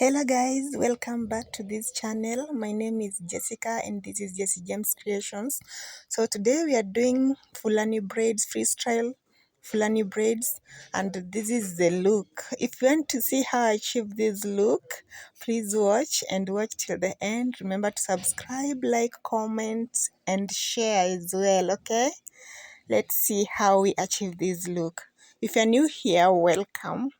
Hello guys, welcome back to this channel. My name is Jessica and this is Jessie James Creations. So today we are doing Fulani braids, freestyle Fulani braids, and this is the look. If you want to see how I achieve this look, please watch and watch till the end. Remember to subscribe, like, comment and share as well, okay? Let's see how we achieve this look. If you're new here, welcome.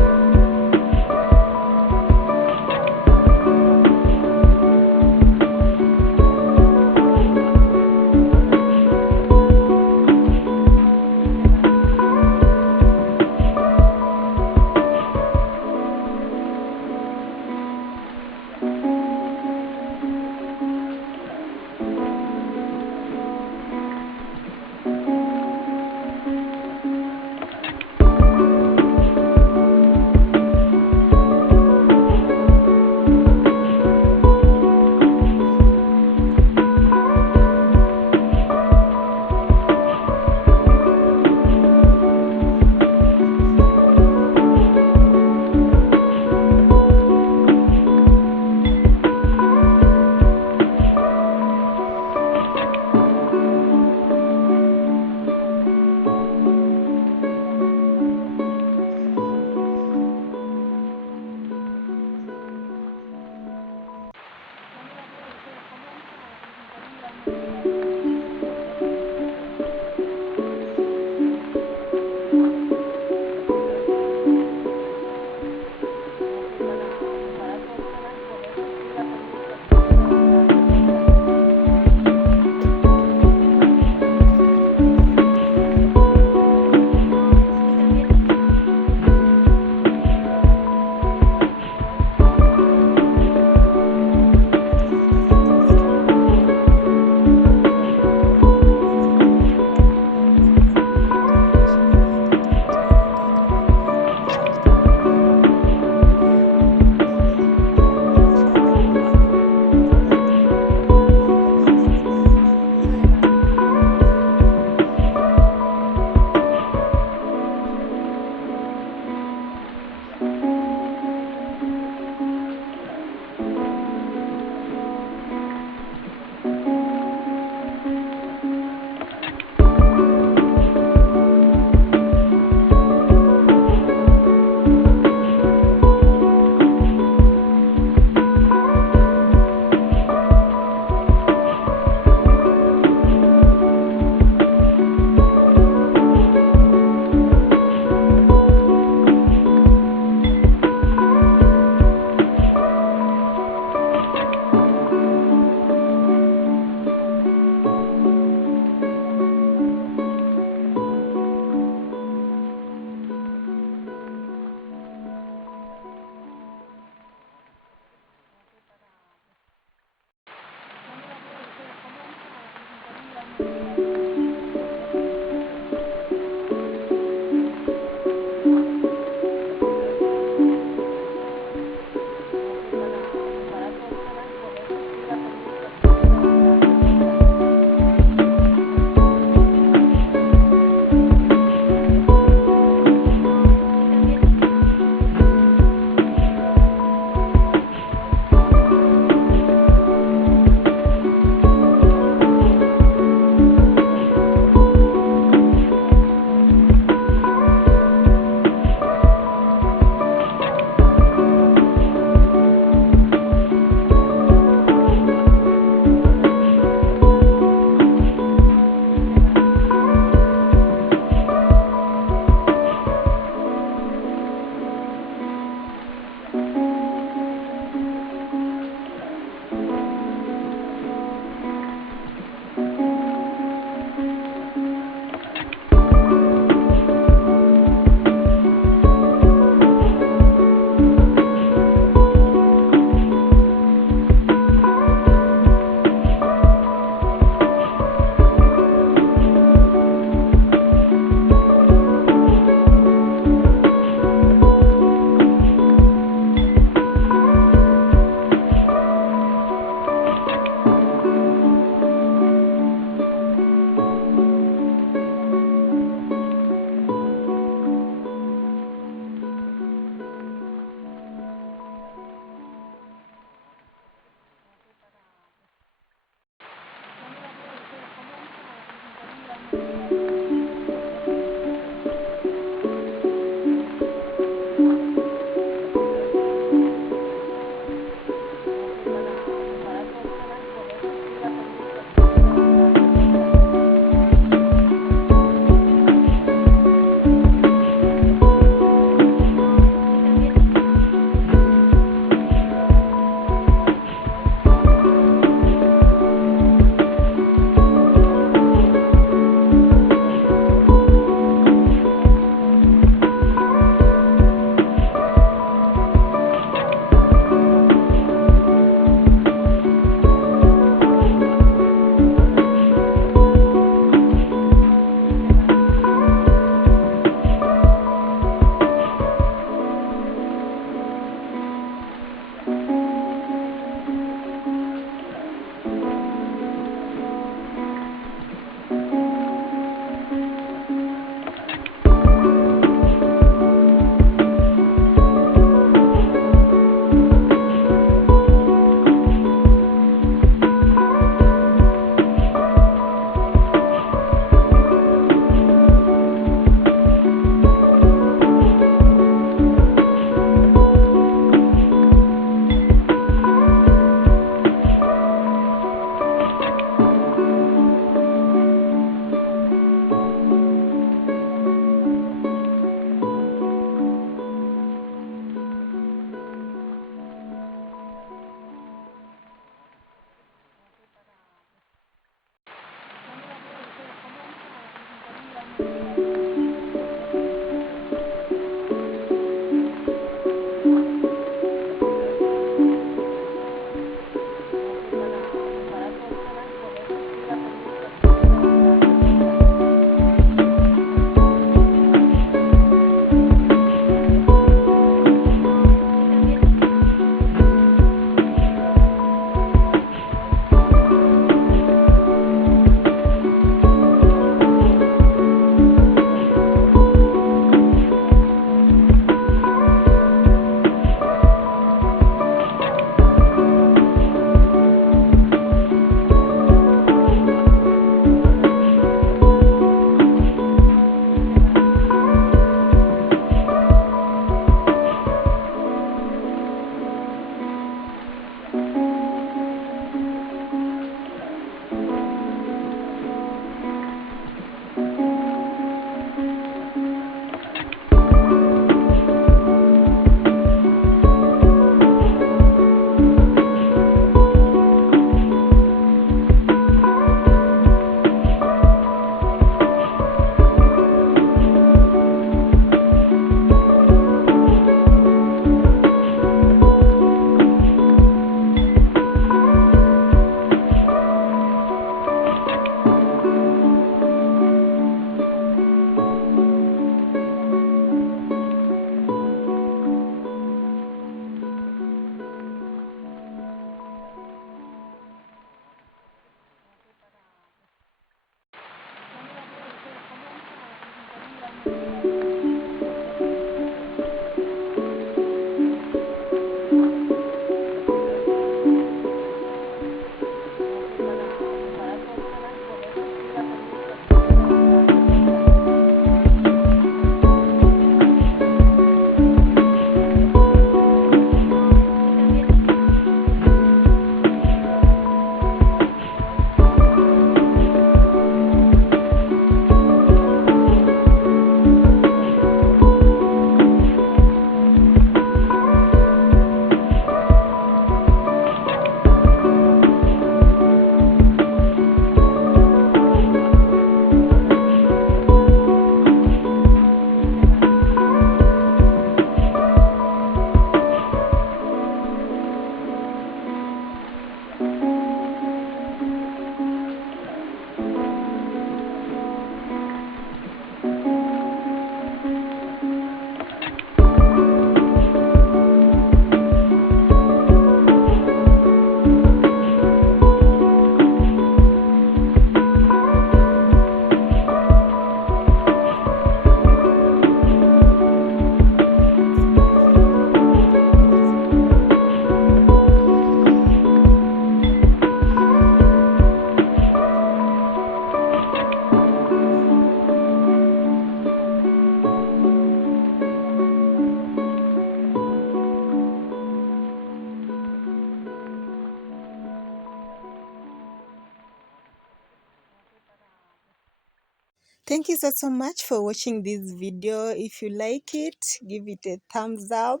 Thank you so much for watching this video. If you like it, give it a thumbs up.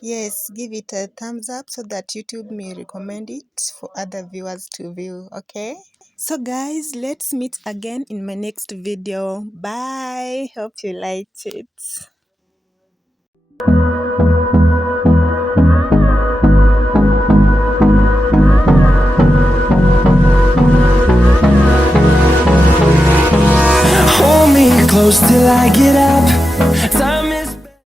Yes, give it a thumbs up so that YouTube may recommend it for other viewers to view. Okay, so guys, let's meet again in my next video. Bye. Hope you liked it. Hold me close till I get up.